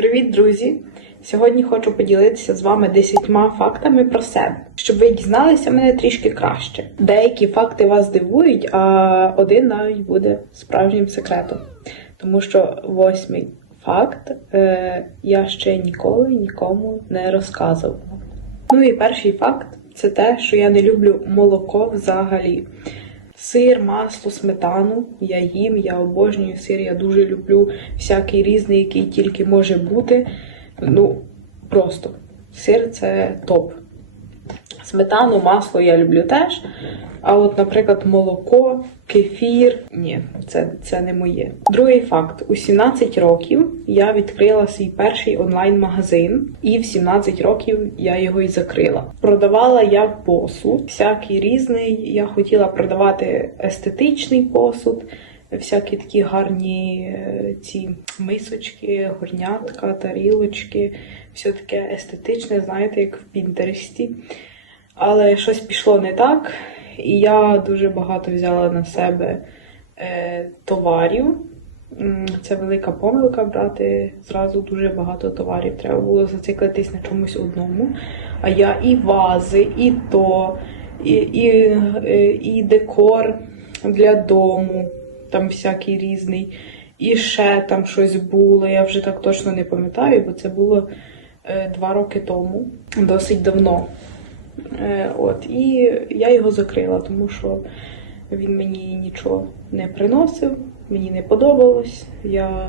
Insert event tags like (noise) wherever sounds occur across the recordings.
Привіт, друзі! Сьогодні хочу поділитися з вами 10 фактами про себе, щоб ви дізналися мене трішки краще. Деякі факти вас здивують, а один навіть буде справжнім секретом. Тому що восьмий факт е, я ще ніколи нікому не розказувала. Ну і перший факт це те, що я не люблю молоко взагалі. Сир, масло, сметану я їм, я обожнюю сир, я дуже люблю всякий різний, який тільки може бути. Ну, просто сир це топ. Сметану, масло я люблю теж. А от, наприклад, молоко, кефір ні, це, це не моє. Другий факт: у 17 років я відкрила свій перший онлайн-магазин, і в 17 років я його й закрила. Продавала я посуд, всякий різний. Я хотіла продавати естетичний посуд. Всякі такі гарні е, ці мисочки, горнятка, тарілочки, все таке естетичне, знаєте, як в Пінтересті. Але щось пішло не так, і я дуже багато взяла на себе е, товарів. Це велика помилка брати зразу дуже багато товарів. Треба було зациклитись на чомусь одному. А я і вази, і то, і, і, е, і декор для дому, там всякий різний. І ще там щось було. Я вже так точно не пам'ятаю, бо це було е, два роки тому, досить давно. Е, От, і я його закрила, тому що він мені нічого не приносив, мені не подобалось. Я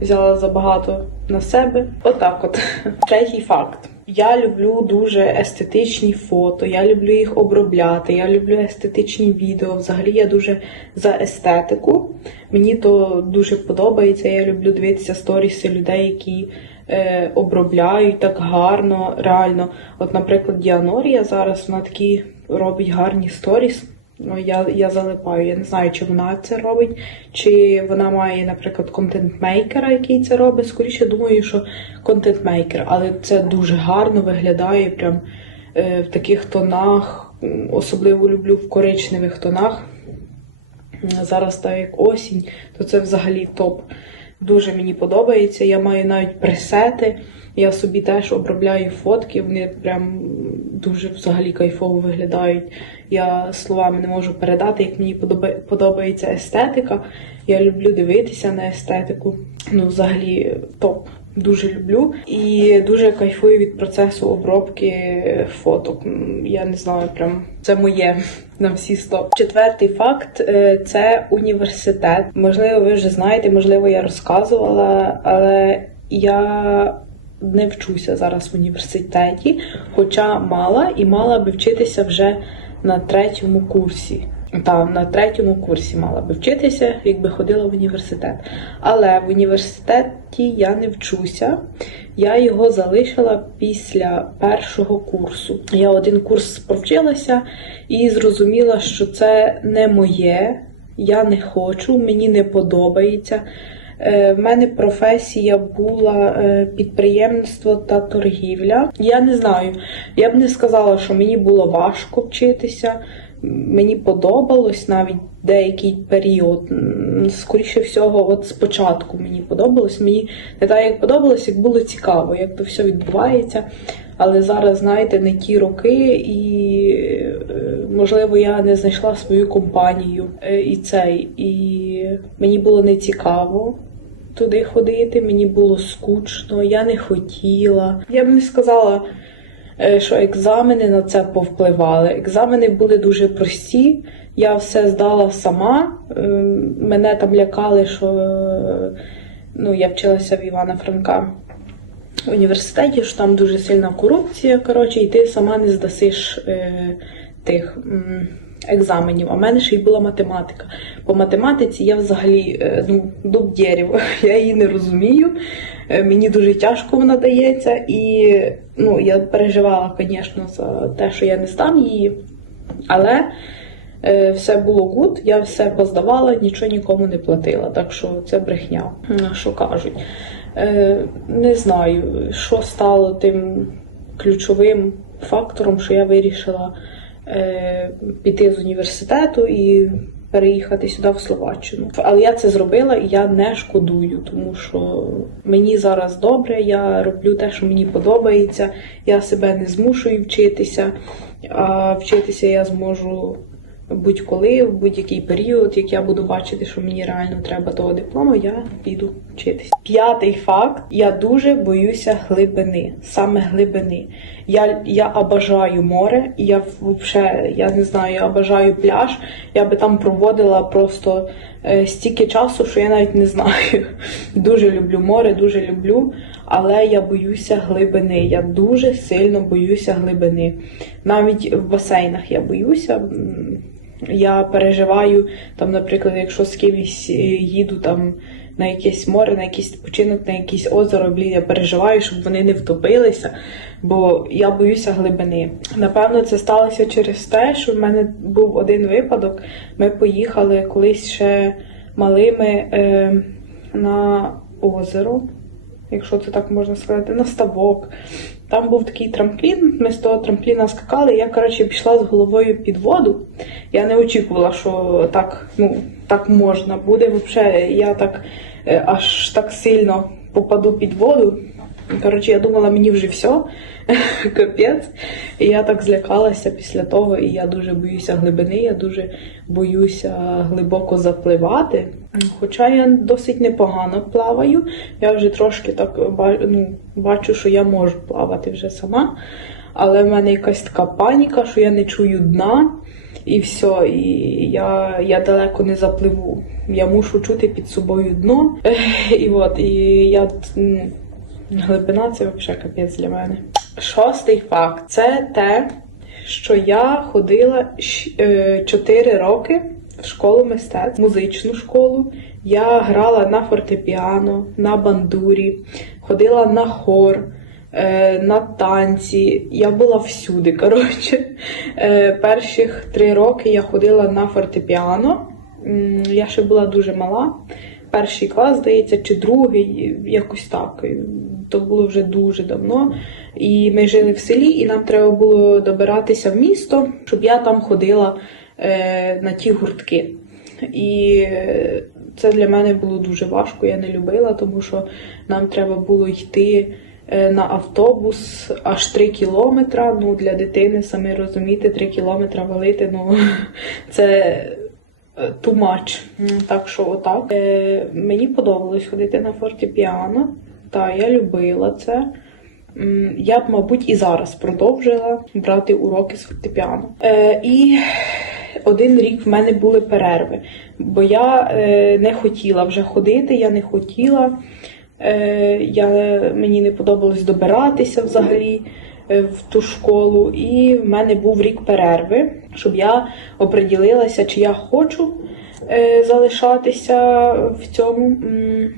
взяла забагато на себе. Отак от. (laughs) Третій факт. Я люблю дуже естетичні фото, я люблю їх обробляти, я люблю естетичні відео. Взагалі я дуже за естетику. Мені то дуже подобається. Я люблю дивитися сторіси людей, які е, обробляють так гарно, реально. От, наприклад, Діанорія зараз вона такі робить гарні сторіс. Ну, я, я залипаю. Я не знаю, чи вона це робить, чи вона має, наприклад, контент-мейкера, який це робить. Скоріше думаю, що контент-мейкер, але це дуже гарно виглядає прям е, в таких тонах. Особливо люблю в коричневих тонах. Зараз так як осінь, то це взагалі топ. Дуже мені подобається. Я маю навіть пресети. Я собі теж обробляю фотки, вони прям дуже взагалі кайфово виглядають. Я словами не можу передати, як мені подобається естетика. Я люблю дивитися на естетику. Ну, взагалі, топ. Дуже люблю і дуже кайфую від процесу обробки фоток. Я не знаю, прям це моє (laughs) на всі сто. Четвертий факт е, це університет. Можливо, ви вже знаєте, можливо, я розказувала, але я не вчуся зараз в університеті, хоча мала і мала би вчитися вже на третьому курсі. Там на третьому курсі мала би вчитися, якби ходила в університет. Але в університеті я не вчуся. Я його залишила після першого курсу. Я один курс провчилася і зрозуміла, що це не моє, я не хочу, мені не подобається. Е, В мене професія була е, підприємництво та торгівля. Я не знаю, я б не сказала, що мені було важко вчитися. Мені подобалось навіть деякий період. Скоріше всього, от спочатку мені подобалось. Мені не так як подобалось, як було цікаво, як то все відбувається. Але зараз, знаєте, не ті роки, і е, можливо я не знайшла свою компанію е, і цей. І мені було не цікаво туди ходити, мені було скучно, я не хотіла. Я б не сказала, що екзамени на це повпливали. Екзамени були дуже прості. Я все здала сама. Е, Мене там лякали, що е, ну, я вчилася в Івана Франка в університеті, що там дуже сильна корупція, коротше, і ти сама не здасиш е, тих м, екзаменів. А в мене ще й була математика. По математиці я взагалі е, ну, дуб дерева, (laughs) я її не розумію. Е, Мені дуже тяжко вона дається, і ну, я переживала, звісно, за те, що я не здам її. Але е, все було гуд, я все поздавала, нічого нікому не платила. Так що це брехня, що кажуть. Е, не знаю, що стало тим ключовим фактором, що я вирішила е, піти з університету і переїхати сюди в Словаччину. Але я це зробила і я не шкодую, тому що мені зараз добре, я роблю те, що мені подобається. Я себе не змушую вчитися, а вчитися я зможу будь-коли, в будь-який період, як я буду бачити, що мені реально треба того диплому, я піду вчитись. П'ятий факт: я дуже боюся глибини, саме глибини. Я, я обожаю море, я взагалі, я не знаю, я обожаю пляж. Я би там проводила просто е, стільки часу, що я навіть не знаю. (laughs) Дуже люблю море, дуже люблю, але я боюся глибини. Я дуже сильно боюся глибини. Навіть в басейнах я боюся. Я переживаю, там, наприклад, якщо з кимось е, їду там на якесь море, на якийсь відпочинок, на якесь озеро, блін, я переживаю, щоб вони не втопилися, бо я боюся глибини. Напевно, це сталося через те, що в мене був один випадок. Ми поїхали колись ще малими е, на озеро, якщо це так можна сказати, на ставок. Там був такий трамплін, ми з того трампліна скакали, я, коротше, пішла з головою під воду. Я не очікувала, що так, ну, так можна буде. Взагалі, я так е, аж так сильно попаду під воду. Коротше, я думала, мені вже все, (laughs) капець. І я так злякалася після того, і я дуже боюся глибини, я дуже боюся глибоко запливати. Хоча я досить непогано плаваю, я вже трошки так ну, бачу, що я можу плавати вже сама. Але в мене якась така паніка, що я не чую дна, і все, і я, я далеко не запливу. Я мушу чути під собою дно. (laughs) І от, і я глибина це взагалі капець для мене. Шостий факт це те, що я ходила 4 роки в школу мистецтв, музичну школу. Я грала на фортепіано, на бандурі, ходила на хор, е, на танці. Я була всюди. Коротше, Е, перших три роки я ходила на фортепіано. Я ще була дуже мала. Перший клас, здається, чи другий, якось так. То було вже дуже давно. І ми жили в селі, і нам треба було добиратися в місто, щоб я там ходила на ті гуртки. І е, це для мене було дуже важко, я не любила, тому що нам треба було йти е, на автобус аж 3 кілометра. Ну, для дитини, самі розумієте, 3 кілометра валити, ну (laughs) це е, much. Так що отак. Е, мені подобалось ходити на фортепіано. Та я любила це. Я б, мабуть, і зараз продовжила брати уроки з фортепіано. Е, і один рік в мене були перерви, бо я е, не хотіла вже ходити, я не хотіла. Е, я, мені не подобалось добиратися взагалі е, в ту школу, і в мене був рік перерви, щоб я оприділилася, чи я хочу залишатися в цьому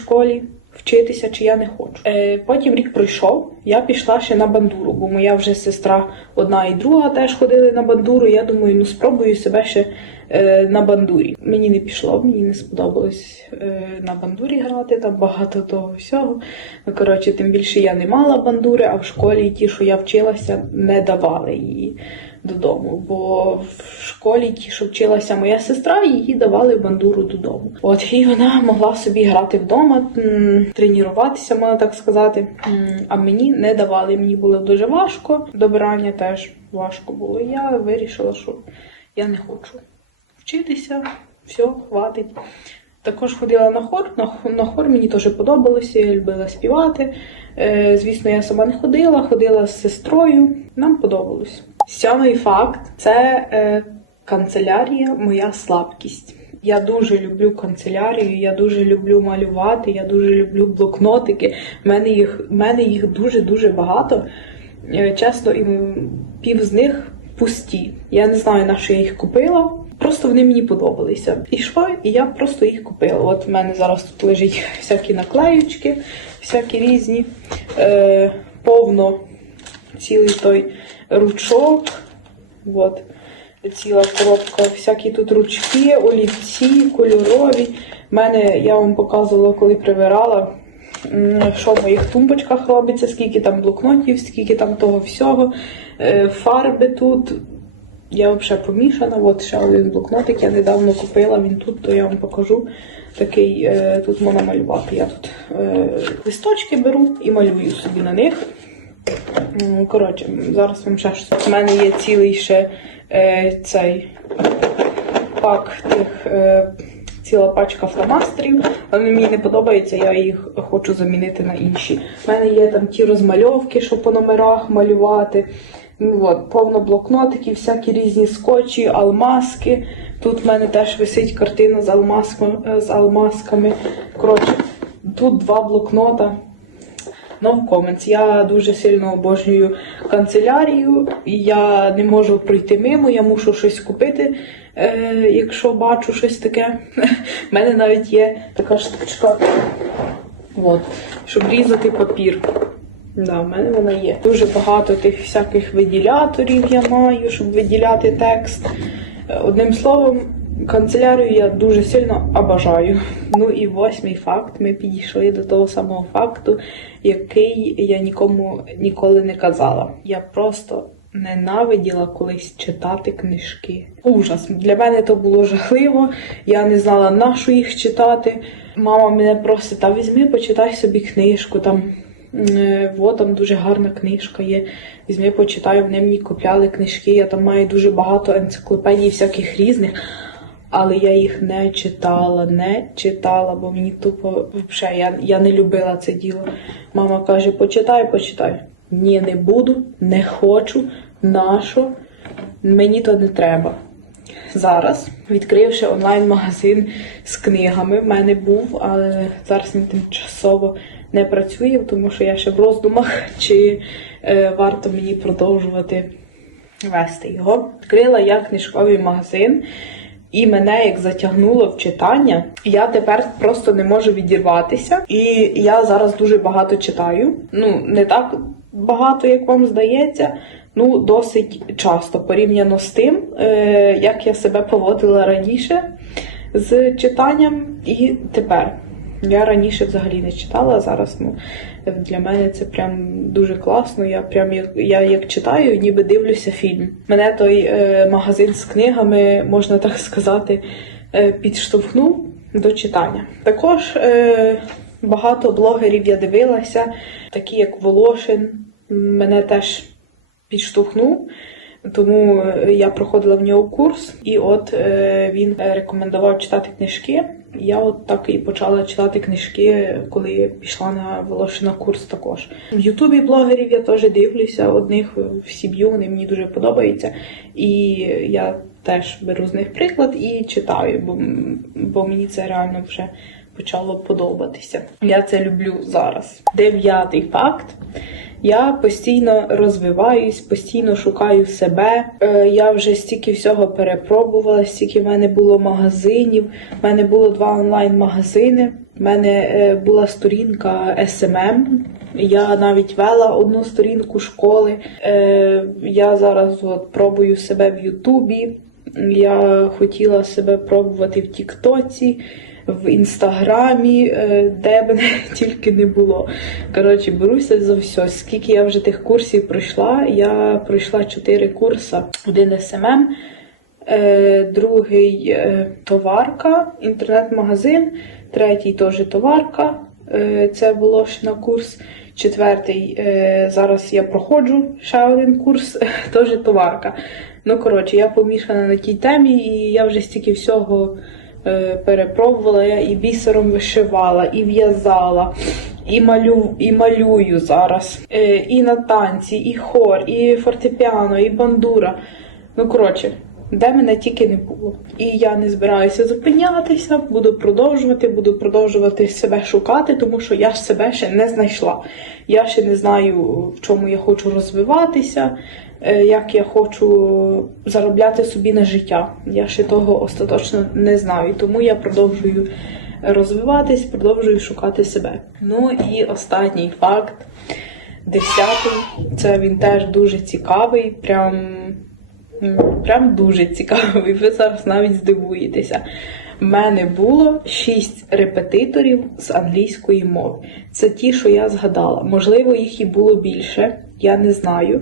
школі. Вчитися, чи я не хочу. Е, потім рік пройшов, я пішла ще на бандуру, бо моя вже сестра одна і друга теж ходили на бандуру. Я думаю, ну спробую себе ще е, на бандурі. Мені не пішло, мені не сподобалось е, на бандурі грати, там багато того всього. Ну, коротше, тим більше я не мала бандури, а в школі ті, що я вчилася, не давали її додому. Бо в школі що вчилася моя сестра, її давали бандуру додому. От і вона могла собі грати вдома, тренуватися, можна так сказати. А мені не давали. Мені було дуже важко. Добирання теж важко було. Я вирішила, що я не хочу вчитися, все, хватить. Також ходила на хор. На, хор мені теж подобалося, я любила співати. Е, звісно, я сама не ходила, ходила з сестрою. Нам подобалось. Сьомий факт це е, канцелярія, моя слабкість. Я дуже люблю канцелярію, я дуже люблю малювати, я дуже люблю блокнотики. В мене їх, в мене їх дуже-дуже багато. Е, Чесно, і пів з них пусті. Я не знаю, на що я їх купила. Просто вони мені подобалися. І йшла, і я просто їх купила. От в мене зараз тут лежать всякі наклеючки, всякі різні, е, повно цілий той ручок. От. Ціла коробка, всякі тут ручки, олівці, кольорові. У мене я вам показувала, коли прибирала, що в моїх тумбочках робиться, скільки там блокнотів, скільки там того всього, Е, фарби тут. Я взагалі помішана. От ще один блокнотик я недавно купила. Він тут, то я вам покажу. Такий е, тут можна малювати. Я тут е, листочки беру і малюю собі на них. Коротше, зараз вам ще щось. У мене є цілий ще е, цей пак тих. Е, Ціла пачка фломастерів, вони мені не подобаються, я їх хочу замінити на інші. У мене є там ті розмальовки, щоб по номерах малювати. Ну, от, повно блокнотиків, всякі різні скотчі, алмазки. Тут в мене теж висить картина з, алмазками, з алмазками. Коротше, тут два блокнота. No comments. Я дуже сильно обожнюю канцелярію, і я не можу пройти мимо, я мушу щось купити, е, якщо бачу щось таке. (laughs) У мене навіть є така штучка, от, щоб різати папір. Да, в мене вона є. Дуже багато тих всяких виділяторів я маю, щоб виділяти текст. Е, Одним словом, канцелярію я дуже сильно обожаю. Ну і восьмий факт. Ми підійшли до того самого факту, який я нікому ніколи не казала. Я просто ненавиділа колись читати книжки. Ужас. Для мене то було жахливо. Я не знала, на що їх читати. Мама мене просить, та візьми, почитай собі книжку там. Е, Во там дуже гарна книжка є. Візьми, почитай, вони мені купляли книжки. Я там маю дуже багато енциклопедій всяких різних. Але я їх не читала, не читала, бо мені тупо взагалі, я, я не любила це діло. Мама каже: почитай, почитай. Ні, не буду, не хочу, нащо, мені то не треба. Зараз, відкривши онлайн-магазин з книгами, в мене був, але зараз він тимчасово не працює, тому що я ще в роздумах, чи е, варто мені продовжувати вести його. Відкрила я книжковий магазин, і мене як затягнуло в читання. Я тепер просто не можу відірватися. І я зараз дуже багато читаю. Ну, не так багато, як вам здається. Ну, досить часто порівняно з тим, е, як я себе поводила раніше з читанням і тепер. Я раніше взагалі не читала, а зараз ну, для мене це прям дуже класно. Я прям як я як читаю, ніби дивлюся фільм. Мене той е, магазин з книгами, можна так сказати, е, підштовхнув до читання. Також е, багато блогерів я дивилася, такі як Волошин, мене теж підштовхнув. Тому е, я проходила в нього курс, і от е, він рекомендував читати книжки. Я от так і почала читати книжки, коли пішла на Волошина курс також. В Ютубі блогерів я теж дивлюся, одних в сім'ю, вони мені дуже подобаються. І я теж беру з них приклад і читаю, бо, бо мені це реально вже почало подобатися. Я це люблю зараз. Дев'ятий факт. Я постійно розвиваюсь, постійно шукаю себе. Е, Я вже стільки всього перепробувала, стільки в мене було магазинів. В мене було два онлайн-магазини. В мене е, була сторінка SMM. Я навіть вела одну сторінку школи. Е, Я зараз от пробую себе в Ютубі. Я хотіла себе пробувати в Тіктоці в інстаграмі, е, де б (laughs) тільки не було. Коротше, беруся за все. Скільки я вже тих курсів пройшла, я пройшла 4 курси. Один СММ, е, другий е, товарка, інтернет-магазин, третій теж товарка. Це було ще на курс. Четвертий, зараз я проходжу ще один курс, (laughs) теж товарка. Ну, коротше, я помішана на тій темі, і я вже стільки всього перепробувала. Я і бісером вишивала, і в'язала, і, малю, і малюю зараз. Е, і на танці, і хор, і фортепіано, і бандура. Ну, коротше, де мене тільки не було. І я не збираюся зупинятися, буду продовжувати, буду продовжувати себе шукати, тому що я ж себе ще не знайшла. Я ще не знаю, в чому я хочу розвиватися, е, як я хочу заробляти собі на життя. Я ще того остаточно не знаю, тому я продовжую розвиватись, продовжую шукати себе. Ну і останній факт. Десятий, це він теж дуже цікавий, прям, прям дуже цікавий. Ви зараз навіть здивуєтеся. В мене було 6 репетиторів з англійської мови. Це ті, що я згадала. Можливо, їх і було більше. Я не знаю.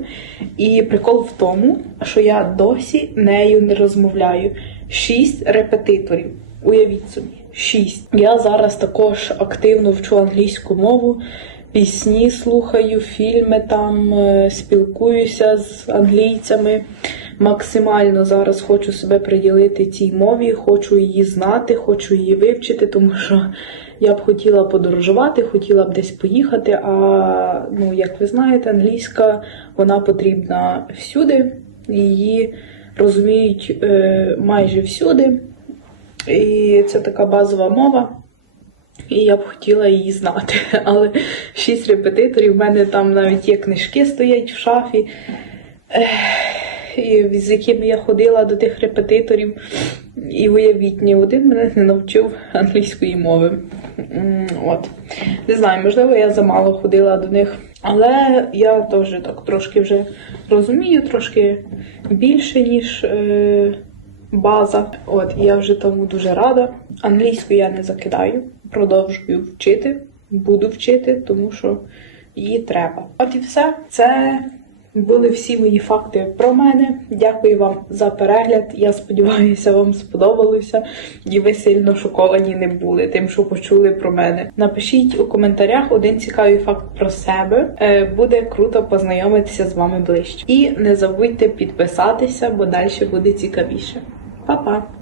І прикол в тому, що я досі нею не розмовляю. Шість репетиторів. Уявіть собі, шість. Я зараз також активно вчу англійську мову, пісні слухаю, фільми там, е, спілкуюся з англійцями. Максимально зараз хочу себе приділити цій мові, хочу її знати, хочу її вивчити, тому що я б хотіла подорожувати, хотіла б десь поїхати. А ну, як ви знаєте, англійська вона потрібна всюди, її розуміють е, майже всюди. І це така базова мова. І я б хотіла її знати. (laughs) Але шість репетиторів, в мене там навіть є книжки стоять в шафі, і з якими я ходила до тих репетиторів. І уявіть, ні один мене не навчив англійської мови. От. Не знаю, можливо, я замало ходила до них. Але я теж так трошки вже розумію, трошки більше, ніж. Е- база. От я вже тому дуже рада. Англійську я не закидаю, продовжую вчити, буду вчити, тому що її треба. От і все. Це були всі мої факти про мене. Дякую вам за перегляд. Я сподіваюся, вам сподобалося, і ви сильно шоковані не були тим, що почули про мене. Напишіть у коментарях один цікавий факт про себе. Е, Буде круто познайомитися з вами ближче. І не забудьте підписатися, бо далі буде цікавіше. Па-па!